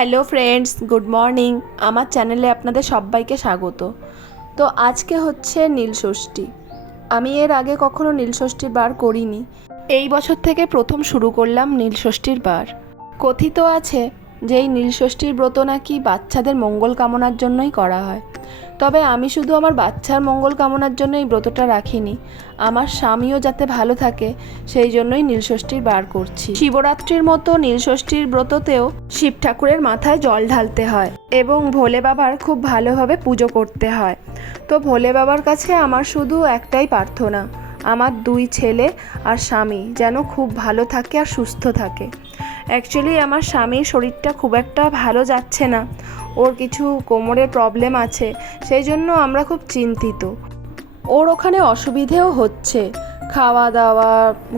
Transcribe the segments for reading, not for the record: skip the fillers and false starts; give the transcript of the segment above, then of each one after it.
Hello friends, good morning. আমার চ্যানেলে আপনাদের সবাইকে স্বাগত। তো আজকে হচ্ছে নীলষষ্ঠী। আমি এর আগে কখনো নীলষষ্ঠীর বার করিনি। এই বছর থেকে প্রথম শুরু করলাম নীলষষ্ঠীর বার। কথিত আছে যে এই নীলষষ্ঠীর ব্রত নাকি বাচ্চাদের মঙ্গল কামনার জন্যই করা হয়। তবে আমি শুধু আমার বাচ্চার মঙ্গল কামনার জন্য এই ব্রতটা রাখিনি, আমার স্বামীও যাতে ভালো থাকে সেই জন্যই নীলষষ্ঠীর বার করছি। শিবরাত্রির মতো নীলষষ্ঠীর ব্রততেও শিব ঠাকুরের মাথায় জল ঢালতে হয় এবং ভোলে বাবার খুব ভালোভাবে পুজো করতে হয়। তো ভোলে বাবার কাছে আমার শুধু একটাই প্রার্থনা, আমার 2 ছেলে আর স্বামী যেন খুব ভালো থাকে আর সুস্থ থাকে। অ্যাকচুয়ালি আমার স্বামীর শরীরটা খুব একটা ভালো যাচ্ছে না, ওর কিছু কোমরের প্রবলেম আছে, সেই জন্য আমরা খুব চিন্তিত। ওর ওখানে অসুবিধেও হচ্ছে খাওয়া দাওয়া,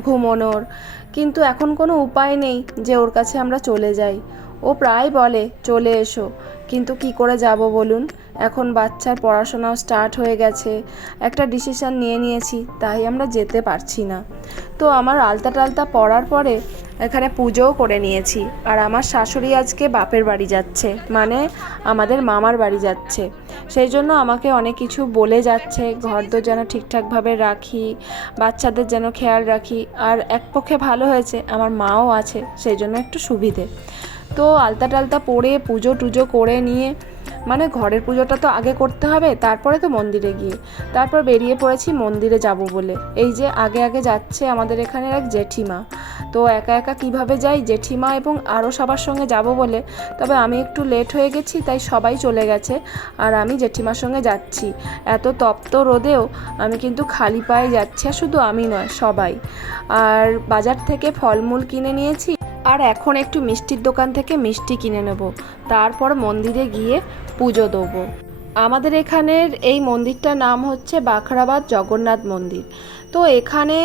ঘুমানোর, কিন্তু এখন কোনো উপায় নেই যে ওর কাছে আমরা চলে যাই। ও প্রায় বলে চলে এসো, কিন্তু কি করে যাব বলুন। এখন বাচ্চার পড়াশোনাও স্টার্ট হয়ে গেছে, একটা ডিসিশান নিয়ে নিয়েছি, তাই আমরা যেতে পারছি না। তো আমার আলতা টালতা পড়ার পরে এখানে পুজোও করে নিয়েছি। আর আমার শাশুড়ি আজকে বাপের বাড়ি যাচ্ছে, মানে আমাদের মামার বাড়ি যাচ্ছে, সেই জন্য আমাকে অনেক কিছু বলে যাচ্ছে, ঘরদোর যেন ঠিকঠাকভাবে রাখি, বাচ্চাদের যেন খেয়াল রাখি। আর এক পক্ষে ভালো হয়েছে আমার মাও আছে, সেই জন্য একটু সুবিধে। তো আলতা টালতা পরে পুজো টুজো করে নিয়ে, মানে ঘরের পুজোটা তো আগে করতে হবে, তারপরে তো মন্দিরে গিয়ে, তারপর বেরিয়ে পড়েছি মন্দিরে যাব বলে। এই যে আগে আগে যাচ্ছে আমাদের এখানের এক জেঠিমা। তো একা একা কিভাবে যাই, জেঠিমা এবং আরও সবার সঙ্গে যাব বলে। তবে আমি একটু লেট হয়ে গেছি, তাই সবাই চলে গেছে আর আমি জেঠিমার সঙ্গে যাচ্ছি। এত তপ্ত রোদেও আমি কিন্তু খালি পায়ে যাচ্ছি, আর শুধু আমি নয়, সবাই। আর বাজার থেকে ফলমূল কিনে নিয়েছি, আর এখন একটু মিষ্টির দোকান থেকে মিষ্টি কিনে নেব, তারপর মন্দিরে গিয়ে পুজো দেবো। আমাদের এখানের এই মন্দিরটার নাম হচ্ছে বাখরাবাদ জগন্নাথ মন্দির। তো এখানে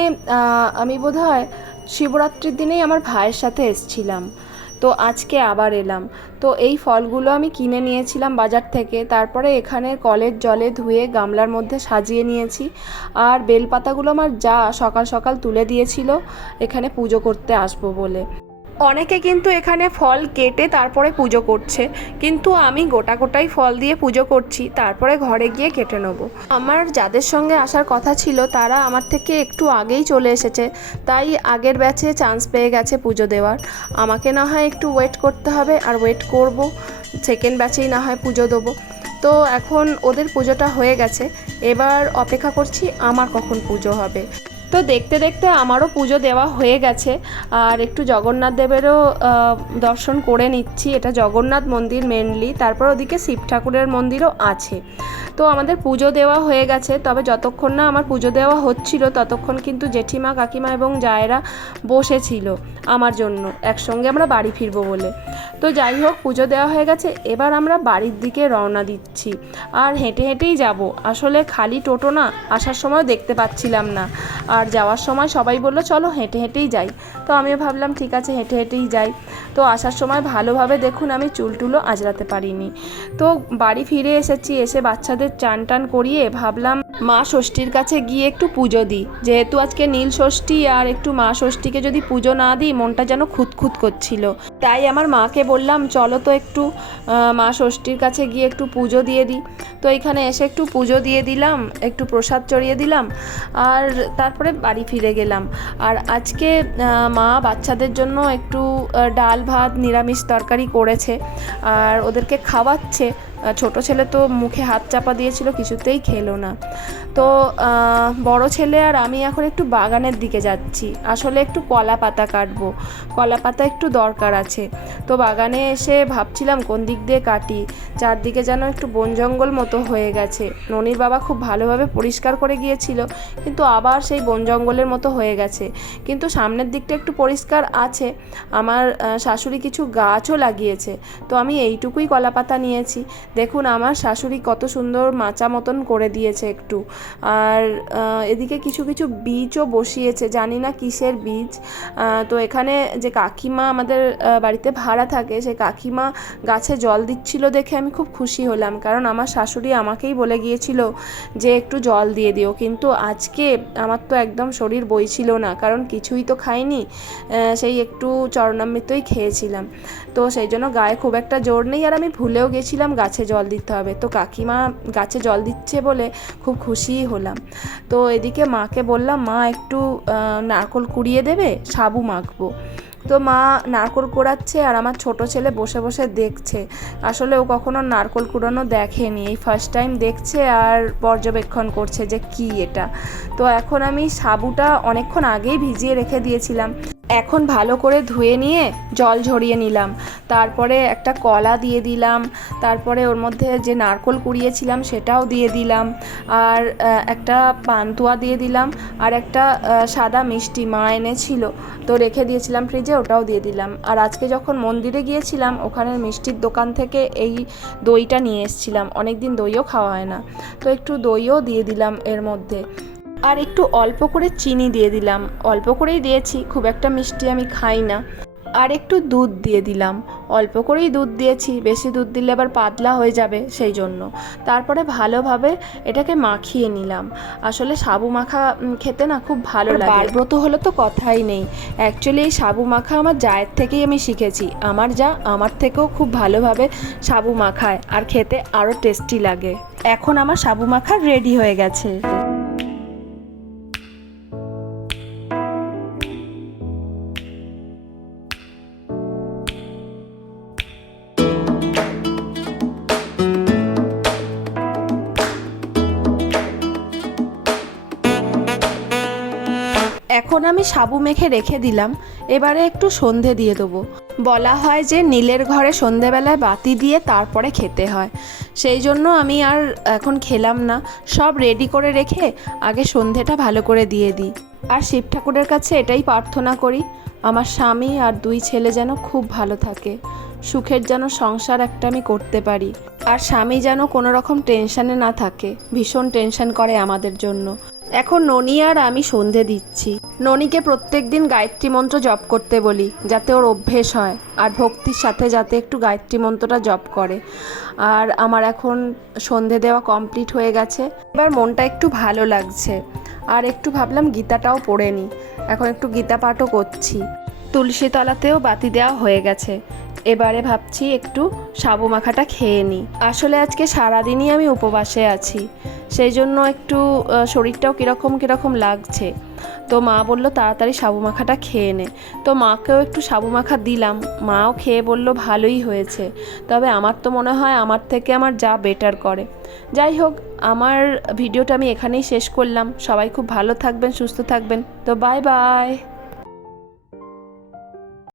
আমি বোধহয় শিবরাত্রির দিনেই আমার ভাইয়ের সাথে এসছিলাম, তো আজকে আবার এলাম। তো এই ফলগুলো আমি কিনে নিয়েছিলাম বাজার থেকে, তারপরে এখানে কলের জলে ধুয়ে গামলার মধ্যে সাজিয়ে নিয়েছি। আর বেলপাতাগুলো আমার যা সকাল সকাল তুলে দিয়েছিল এখানে পুজো করতে আসবো বলে। অনেকে কিন্তু এখানে ফল কেটে তারপরে পুজো করছে, কিন্তু আমি গোটাই ফল দিয়ে পুজো করছি, তারপরে ঘরে গিয়ে কেটে নেব। আমার যাদের সঙ্গে আসার কথা ছিল তারা আমার থেকে একটু আগেই চলে এসেছে, তাই আগের ব্যাচে চান্স পেয়ে গেছে পুজো দেওয়ার। আমাকে না হয় একটু ওয়েট করতে হবে, আর ওয়েট করব, সেকেন্ড ব্যাচেই না হয় পুজো দেবো। তো এখন ওদের পুজোটা হয়ে গেছে, এবার অপেক্ষা করছি আমার কখন পুজো হবে। তো দেখতে দেখতে আমারও পুজো দেওয়া হয়ে গেছে, আর একটু জগন্নাথ দেবেরও দর্শন করে নিচ্ছি। এটা জগন্নাথ মন্দির মেনলি, তারপর ওদিকে শিব ঠাকুরের মন্দিরও আছে। তো আমাদের পুজো দেওয়া হয়ে গেছে, তবে যতক্ষণ না আমার পুজো দেওয়া হচ্ছিল ততক্ষণ কিন্তু জেঠিমা, কাকিমা এবং জায়েরা বসেছিল আমার জন্য, একসঙ্গে আমরা বাড়ি ফিরবো বলে। তো যাই হোক, পুজো দেওয়া হয়ে গেছে, এবার আমরা বাড়ির দিকে রওনা দিচ্ছি। আর হেঁটে হেঁটেই যাব, আসলে খালি টোটো না, আসার সময় দেখতে পাচ্ছিলাম না, আর যাওয়ার সময় সবাই বললো চলো হেঁটে হেঁটেই যাই। তো আমিও ভাবলাম ঠিক আছে হেঁটে হেঁটেই যাই। তো আসার সময় ভালোভাবে দেখুন আমি চুলটুলো আঁচড়াতে পারিনি। তো বাড়ি ফিরে এসেছি, এসে বাচ্চাদের চান টান করিয়ে ভাবলাম মা ষষ্ঠীর কাছে গিয়ে একটু পুজো দিই, যেহেতু আজকে নীল ষষ্ঠী, আর একটু মা ষষ্ঠীকে যদি পুজো না দিই মনটা যেন খুঁতখুত করছিল। তাই আমার মাকে বললাম চলো তো একটু মা ষষ্ঠীর কাছে গিয়ে একটু পুজো দিয়ে দিই। তো এখানে এসে একটু পুজো দিয়ে দিলাম, একটু প্রসাদ চড়িয়ে দিলাম, আর তারপরে বাড়ি ফিরে গেলাম। আর আজকে মা বাচ্চাদের জন্য একটু ডাল ভাত নিরামিষ তরকারি করেছে, আর ওদেরকে খাওয়াচ্ছে। ছোট ছেলে তো মুখে হাত চাপা দিয়েছিল, কিছুতেই খেলো না। তো বড় ছেলে আর আমি এখন একটু বাগানের দিকে যাচ্ছি, আসলে একটু কলা পাতা কাটবো, কলা পাতা একটু দরকার আছে। তো বাগানে এসে ভাবছিলাম কোন দিক দিয়ে কাটি, চারদিকে যেন একটু বন জঙ্গল মতো হয়ে গেছে। ননির বাবা খুব ভালোভাবে পরিষ্কার করে গিয়েছিল, কিন্তু আবার সেই বন জঙ্গলের মতো হয়ে গেছে। কিন্তু সামনের দিকটা একটু পরিষ্কার আছে, আমার শাশুড়ি কিছু গাছও লাগিয়েছে। তো আমি এইটুকুই কলা পাতা নিয়েছি, দেখুন আমার শাশুড়ি কত সুন্দর মাচা মতন করে দিয়েছে একটু। আর এদিকে কিছু কিছু বীজও বসিয়েছে, জানি না কিসের বীজ। তো এখানে যে কাকিমা আমাদের বাড়িতে ভাড়া থাকে, সেই কাকিমা গাছে জল দিচ্ছিল দেখে আমি খুব খুশি হলাম, কারণ আমার শাশুড়ি আমাকেই বলে গিয়েছিল যে একটু জল দিয়ে দিও। কিন্তু আজকে আমার তো একদম শরীর বইছিল না, কারণ কিছুই তো খাইনি, সেই একটু চরণামৃতই খেয়েছিলাম। তো সেই জন্য গায়ে খুব একটা জোর নেই, আর আমি ভুলেও গেছিলাম গাছে জল দিতে হবে। তো কাকিমা গাছে জল দিচ্ছে বলে খুব খুশিই হলাম। তো এদিকে মাকে বললাম, মা একটু নারকোল কুড়িয়ে দেবে, সাবু মাখবো। তো মা নারকোল কুড়াচ্ছে আর আমার ছোট ছেলে বসে বসে দেখছে। আসলে ও কখনো নারকোল কুড়ানো দেখেনি, এই ফার্স্ট টাইম দেখছে আর পর্যবেক্ষণ করছে যে কি এটা। তো এখন আমি সাবুটা অনেকক্ষণ আগেই ভিজিয়ে রেখে দিয়েছিলাম, এখন ভালো করে ধুয়ে নিয়ে জল ঝরিয়ে নিলাম। তারপরে একটা কলা দিয়ে দিলাম, তারপরে ওর মধ্যে যে নারকোল কুড়িয়েছিলাম সেটাও দিয়ে দিলাম, আর একটা পান্তুয়া দিয়ে দিলাম, আর একটা সাদা মিষ্টি মা এনেছিল, তো রেখে দিয়েছিলাম ফ্রিজে, ওটাও দিয়ে দিলাম। আর আজকে যখন মন্দিরে গিয়েছিলাম ওখানের মিষ্টির দোকান থেকে এই দইটা নিয়ে এসেছিলাম, অনেক দিন দইও খাওয়া হয় না, তো একটু দইও দিয়ে দিলাম এর মধ্যে। আর একটু অল্প করে চিনি দিয়ে দিলাম, অল্প করেই দিয়েছি, খুব একটা মিষ্টি আমি খাই না। আর একটু দুধ দিয়ে দিলাম, অল্প করেই দুধ দিয়েছি, বেশি দুধ দিলে আবার পাতলা হয়ে যাবে সেই জন্য। তারপরে ভালোভাবে এটাকে মাখিয়ে নিলাম। আসলে সাবু মাখা খেতে না খুব ভালো লাগে, বারব্রত হলে তো কথাই নেই। অ্যাকচুয়ালি এই সাবু মাখা আমার জায়ের থেকেই আমি শিখেছি, আমার যা আমার থেকেও খুব ভালোভাবে সাবু মাখায়, আর খেতে আরও টেস্টি লাগে। এখন আমার সাবু মাখা রেডি হয়ে গেছে। এখন আমি সাবু মেখে রেখে দিলাম, এবারে একটু সন্ধে দিয়ে দেবো। বলা হয় যে নীলের ঘরে সন্ধেবেলায় বাতি দিয়ে তারপরে খেতে হয়, সেই জন্য আমি আর এখন খেলাম না, সব রেডি করে রেখে আগে সন্ধেটা ভালো করে দিয়ে দিই। আর শিব ঠাকুরের কাছে এটাই প্রার্থনা করি, আমার স্বামী আর 2 ছেলে যেন খুব ভালো থাকে, সুখের যেন সংসার একটা আমি করতে পারি, আর স্বামী যেন কোনো রকম টেনশানে না থাকে, ভীষণ টেনশন করে আমাদের জন্য। এখন ননি আর আমি সন্ধে দিচ্ছি। ননিকে প্রত্যেক দিন গায়ত্রী মন্ত্র জপ করতে বলি, যাতে ওর অভ্যেস হয়, আর ভক্তির সাথে যাতে একটু গায়ত্রী মন্ত্রটা জপ করে। আর আমার এখন সন্ধে দেওয়া কমপ্লিট হয়ে গেছে, এবার মনটা একটু ভালো লাগছে, আর একটু ভাবলাম গীতাটাও পড়ে নিই। এখন একটু গীতা পাঠও করছি। তুলসী তলাতেও বাতি দেওয়া হয়ে গেছে, এবারে ভাবছি একটু সাবু মাখাটা খেয়ে নিই। আসলে আজকে সারাদিনই আমি উপবাসে আছি, সেই জন্য একটু শরীরটাও কীরকম লাগছে। তো মা বলল তাড়াতাড়ি সাবু মাখাটা খেয়ে নে, তো মাকেও একটু সাবু মাখা দিলাম, মাও খেয়ে বলল ভালোই হয়েছে। তবে আমার তো মনে হয় আমার থেকে আমার যা বেটার করে। যাই হোক, আমার ভিডিওটা আমি এখানেই শেষ করলাম। সবাই খুব ভালো থাকবেন, সুস্থ থাকবেন, তো বাই বাই।